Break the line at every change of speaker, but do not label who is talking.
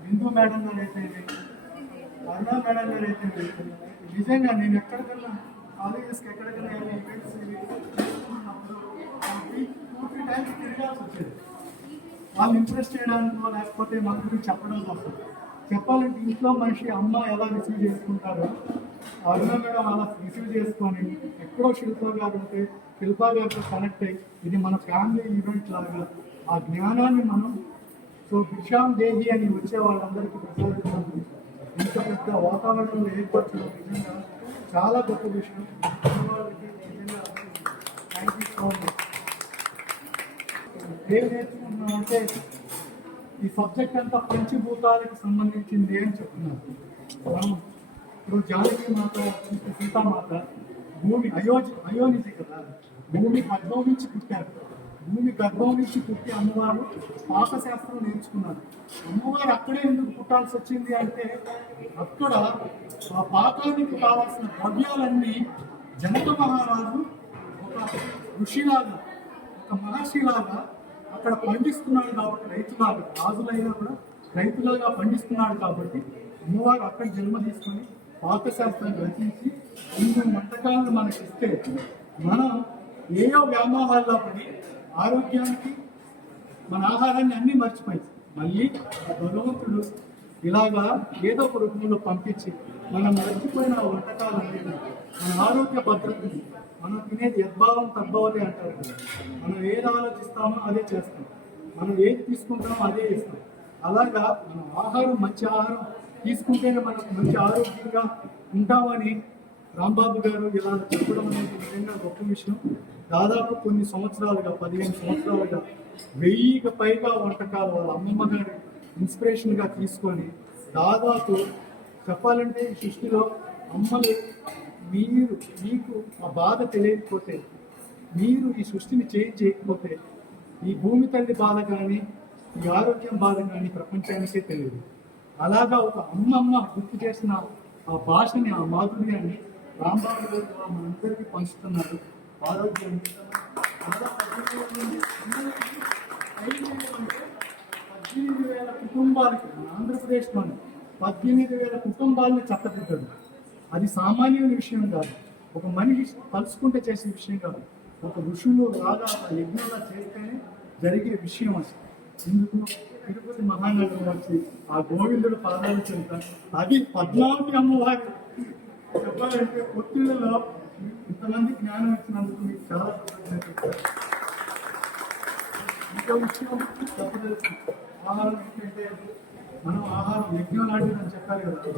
బిందు madam గారు అయితే అరుణ madam గారు అయితే నిజంగా నేను ఎక్కడికన్నా కాలేజెస్కి ఎక్కడికన్నా ఏమైనా ఈవెంట్స్ టూ టైమ్స్ తిరగాల్సి వచ్చేది. వాళ్ళు ఇంప్రెస్ చేయడానికో లేకపోతే మన గురించి చెప్పడం కోసం. చెప్పాలంటే ఇంట్లో మనిషి అమ్మ ఎలా రిసీవ్ చేసుకుంటారో అరుణ మేడం అలా రిసీవ్ చేసుకొని ఎక్కడో శిల్ప గారు ఉంటే శిల్ప గారితో కనెక్ట్ అయ్యి ఇది మన ఫ్యామిలీ ఈవెంట్ లాగా ఆ జ్ఞానాన్ని మనం సో భిక్షాం దేహి అని వచ్చే వాళ్ళందరికీ ప్రసాదించడం ఇంత పెద్ద వాతావరణంలో ఏర్పరచడం నిజంగా చాలా గొప్ప విషయం. నిజంగా థ్యాంక్ యూ సో మచ్ ఏం నేర్చుకుంటున్నామంటే ఈ సబ్జెక్ట్ అంతా పంచభూతాలకు సంబంధించింది అని చెప్తున్నారు. మనం ఇప్పుడు జానకి మాత సీతామాత భూమి అయోజ అయోనిది కదా. భూమి పద్మం నుంచి పుట్టారు. భూమి గర్భం నుంచి పుట్టి అమ్మవారు పాకశాస్త్రం నేర్చుకున్నారు. అమ్మవారు అక్కడే ఎందుకు పుట్టాల్సి వచ్చింది అంటే అక్కడ ఆ పాకానికి కావాల్సిన ద్రవ్యాలన్నీ జనక మహారాజు ఒక ఋషిలాగా ఒక మహర్షిలాగా అక్కడ పండిస్తున్నాడు కాబట్టి రైతులాగా రాజులైనా కూడా రైతులాగా పండిస్తున్నాడు కాబట్టి అమ్మవారు అక్కడ జన్మ తీసుకొని పాకశాస్త్రాన్ని రచించి ఇన్ని వంటకాలను మనకి ఇస్తే మనం ఏయో వ్యామోహాల్లో పడి ఆరోగ్యానికి మన ఆహారాన్ని అన్నీ మర్చిపోయి మళ్ళీ ఆ భగవంతుడు ఇలాగా ఏదో ఒక రూపంలో పంపించి మనం మర్చిపోయిన వంటకాలు అనేది మన ఆరోగ్య భద్రతని మనం తినేది యద్భావం తద్భావతే అంటారు కదా. మనం ఏది ఆలోచిస్తామో అదే చేస్తాం మనం ఏది తీసుకుంటామో అదే ఇస్తాం అలాగా మన ఆహారం మంచి ఆహారం తీసుకుంటేనే మనకు మంచి ఆరోగ్యంగా ఉంటామని రాంబాబు గారు ఇలా చెప్పడం అనేది నిజంగా గొప్ప విషయం. దాదాపు కొన్ని సంవత్సరాలుగా పదిహేను సంవత్సరాలుగా వెయ్యికి పైగా వంటకాలు వాళ్ళ అమ్మమ్మ గారి ఇన్స్పిరేషన్గా తీసుకొని దాదాపు చెప్పాలంటే సృష్టిలో అమ్మలు మీరు మీకు ఆ బాధ తెలియకపోతే మీరు ఈ సృష్టిని చేంజ్ చేయకపోతే ఈ భూమి తల్లి బాధ కానీ ఈ ఆరోగ్యం బాధ కానీ ప్రపంచానికే తెలియదు. అలాగా ఒక అమ్మమ్మ గుర్తు చేసిన ఆ భాషని ఆ మాధుర్యాన్ని రాంబాబు గారు మనందరికీ పంచుతున్నారు. ఆరోగ్యం పద్దెనిమిది అందరికీ పద్దెనిమిది వేల కుటుంబాలకి మన ఆంధ్రప్రదేశ్లోని పద్దెనిమిది వేల కుటుంబాలను చక్కదిద్దాడు అది సామాన్యమైన విషయం కాదు. ఒక మనిషి తలుచుకుంటే చేసే విషయం కాదు. ఒక ఋషులు రాగా ఒక యజ్ఞంగా చేస్తేనే జరిగే విషయం అసలు ఎందుకు తిరుపతి మహానగరం వచ్చి ఆ గోవిందుడు పాదాలు చెందుతారు అది పద్మావతి అమ్మవారి చెప్పాలంటే పొత్తిళ్ళలో ఇంతమంది జ్ఞానం ఇచ్చినందుకు మీకు చాలా కృతజ్ఞతలు. ఇంకో విషయం చెప్పదలుచు ఆహారం ఏంటంటే మనం ఆహారం యజ్ఞం లాంటిదని చెప్పారు కదా